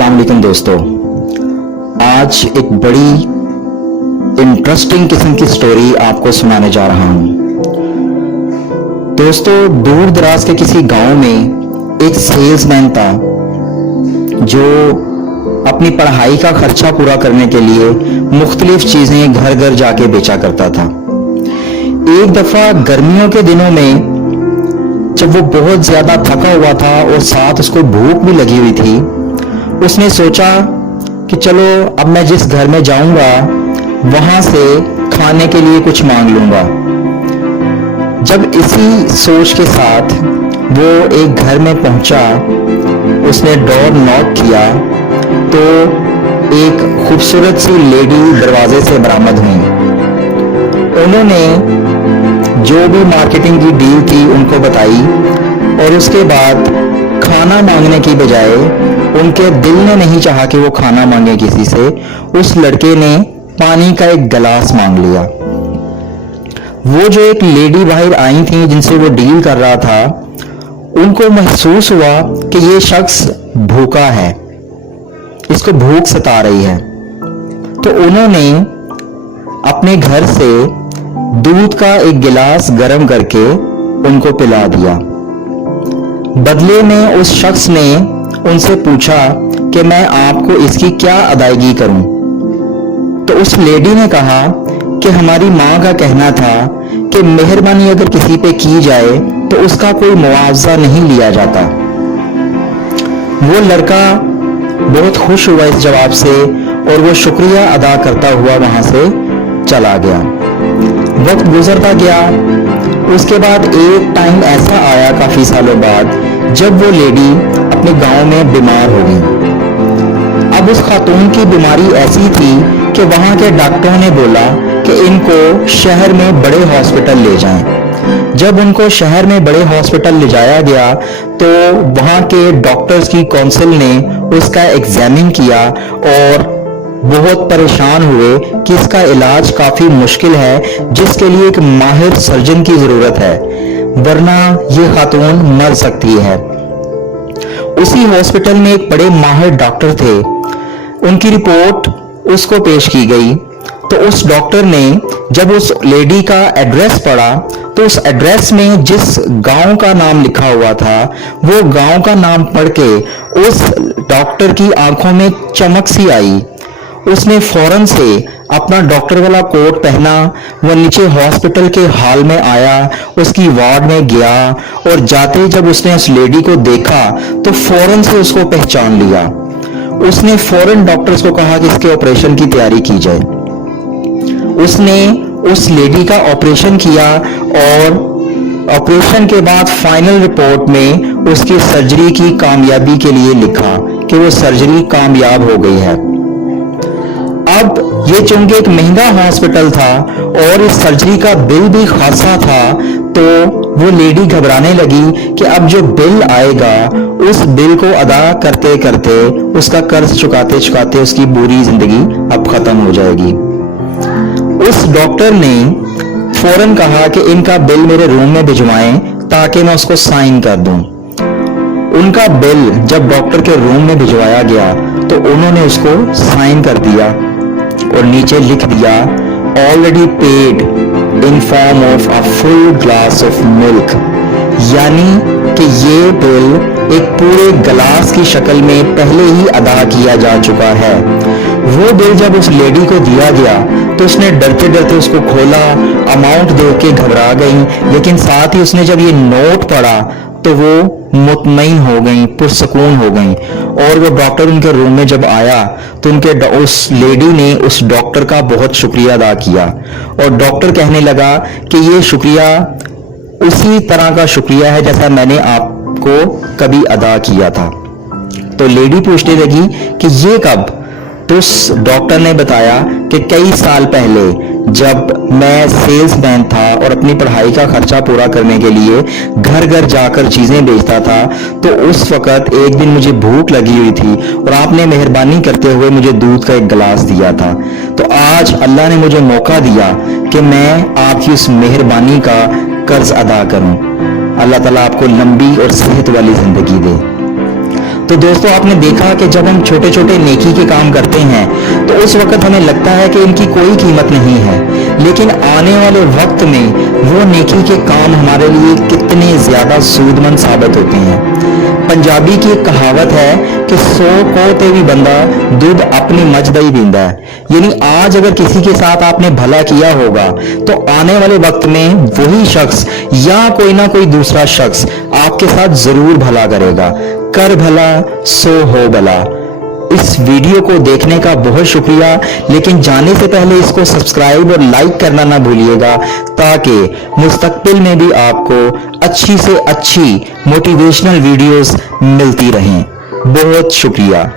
अस्सलाम वालेकुम दोस्तों, आज एक बड़ी इंटरेस्टिंग किस्म की स्टोरी आपको सुनाने जा रहा हूं। दोस्तों, दूर दराज के किसी गांव में एक सेल्समैन था जो अपनी पढ़ाई का खर्चा पूरा करने के लिए मुख्तलिफ चीजें घर घर जाके बेचा करता था। एक दफा गर्मियों के दिनों में जब वो बहुत ज्यादा थका हुआ था और साथ उसको भूख भी लगी हुई थी, उसने सोचा कि चलो अब मैं जिस घर में जाऊंगा वहां से खाने के लिए कुछ मांग लूंगा। जब इसी सोच के साथ वो एक घर में पहुंचा, उसने डोर नॉक किया तो एक खूबसूरत सी लेडी दरवाजे से बरामद हुई। उन्होंने जो भी मार्केटिंग की डील थी उनको बताई और उसके बाद खाना मांगने की बजाय, उनके दिल ने नहीं चाहा कि वो खाना मांगे किसी से, उस लड़के ने पानी का एक गिलास मांग लिया। वो जो एक लेडी बाहर आई थी जिनसे वो डील कर रहा था, उनको महसूस हुआ कि ये शख्स भूखा है, इसको भूख सता रही है, तो उन्होंने अपने घर से दूध का एक गिलास गर्म करके उनको पिला दिया। बदले में उस शख्स ने उनसे पूछा कि मैं आपको इसकी क्या अदायगी करूं। तो उस लेडी ने कहा कि हमारी माँ का कहना था कि मेहरबानी अगर किसी पे की जाए तो उसका कोई मुआवजा नहीं लिया जाता। वो लड़का बहुत खुश हुआ इस जवाब से और वो शुक्रिया अदा करता हुआ वहां से चला गया। वक्त गुजरता गया। उसके बाद एक टाइम ऐसा आया काफी सालों बाद जब वो लेडी अपने गांव में बीमार हो गई। अब उस खातून की बीमारी ऐसी थी कि वहां के डॉक्टरों ने बोला कि इनको शहर में बड़े हॉस्पिटल ले जाएं। जब उनको शहर में बड़े हॉस्पिटल ले जाया गया तो वहां के डॉक्टर्स की काउंसिल ने उसका एग्जामिन किया और बहुत परेशान हुए कि इसका इलाज काफी मुश्किल है, जिसके लिए एक माहिर सर्जन की जरूरत है, वरना ये खातून मर सकती है। उसी हॉस्पिटल में एक बड़े माहिर डॉक्टर थे। उनकी रिपोर्ट उसको पेश की गई तो उस डॉक्टर ने जब उस लेडी का एड्रेस पढ़ा तो उस एड्रेस में जिस गांव का नाम लिखा हुआ था, वो गांव का नाम पढ़ के उस डॉक्टर की आंखों में चमक सी आई। उसने फौरन से अपना डॉक्टर वाला कोट पहना, वो नीचे हॉस्पिटल के हॉल में आया, उसकी वार्ड में गया और जाते जब उसने उस लेडी को देखा तो फौरन से उसको पहचान लिया। उसने फौरन डॉक्टर्स को कहा कि इसके ऑपरेशन की तैयारी की जाए। उसने उस लेडी का ऑपरेशन किया और ऑपरेशन के बाद फाइनल रिपोर्ट में उसकी सर्जरी की कामयाबी के लिए लिखा कि वो सर्जरी कामयाब हो गई है। अब ये चूंकि एक महंगा हॉस्पिटल था और इस सर्जरी का बिल भी खासा था, तो वो लेडी घबराने लगी कि अब जो बिल आएगा उस बिल को अदा करते करते, उसका कर्ज चुकाते चुकाते उसकी पूरी जिंदगी अब खत्म हो जाएगी। उस डॉक्टर ने फौरन कहा कि इनका बिल मेरे रूम में भिजवाएं ताकि मैं उसको साइन कर दूं। उनका बिल जब डॉक्टर के रूम में भिजवाया गया तो उन्होंने उसको साइन कर दिया और नीचे लिख दिया already paid in form of a full glass of milk, यानी कि ये बिल एक पूरे गिलास की शक्ल में पहले ही अदा किया जा चुका है। वो बिल जब उस लेडी को दिया गया तो उसने डरते डरते उसको खोला, अमाउंट देख के घबरा गई, लेकिन साथ ही उसने जब ये नोट पढ़ा तो वो मुतमईन हो गई, पुरसकून हो गई। और वो डॉक्टर उनके रूम में जब आया तो उस लेडी ने उस डॉक्टर का बहुत शुक्रिया अदा किया और डॉक्टर कहने लगा कि ये शुक्रिया उसी तरह का शुक्रिया है जैसा मैंने आपको कभी अदा किया था। तो लेडी पूछने लगी कि ये कब? तो उस डॉक्टर ने बताया कि कई साल पहले जब मैं सेल्समैन था और अपनी पढ़ाई का खर्चा पूरा करने के लिए घर घर जाकर चीजें बेचता था, तो उस वक्त एक दिन मुझे भूख लगी हुई थी और आपने मेहरबानी करते हुए मुझे दूध का एक गिलास दिया था। तो आज अल्लाह ने मुझे मौका दिया कि मैं आपकी उस मेहरबानी का कर्ज अदा करूं। अल्लाह ताला आपको लंबी और सेहत वाली जिंदगी दे। तो दोस्तों आपने देखा कि जब हम छोटे छोटे नेकी के काम करते हैं तो उस वक्त हमें लगता है कि इनकी कोई कीमत नहीं है, लेकिन आने वाले वक्त में वो नेकी के काम हमारे लिए कितने ज्यादा सूदमंद साबित होते हैं। पंजाबी की एक कहावत है कि 100 को ते भी बंदा दूध अपनी मझ दही पींदा है, यानी आज अगर किसी के साथ आपने भला किया होगा तो आने वाले वक्त में वही शख्स या कोई ना कोई दूसरा शख्स आपके साथ जरूर भला करेगा। कर भला सो हो भला। इस वीडियो को देखने का बहुत शुक्रिया, लेकिन जाने से पहले इसको सब्सक्राइब और लाइक करना ना भूलिएगा ताकि मुस्तकबिल में भी आपको अच्छी से अच्छी मोटिवेशनल वीडियोस मिलती रहें। बहुत शुक्रिया।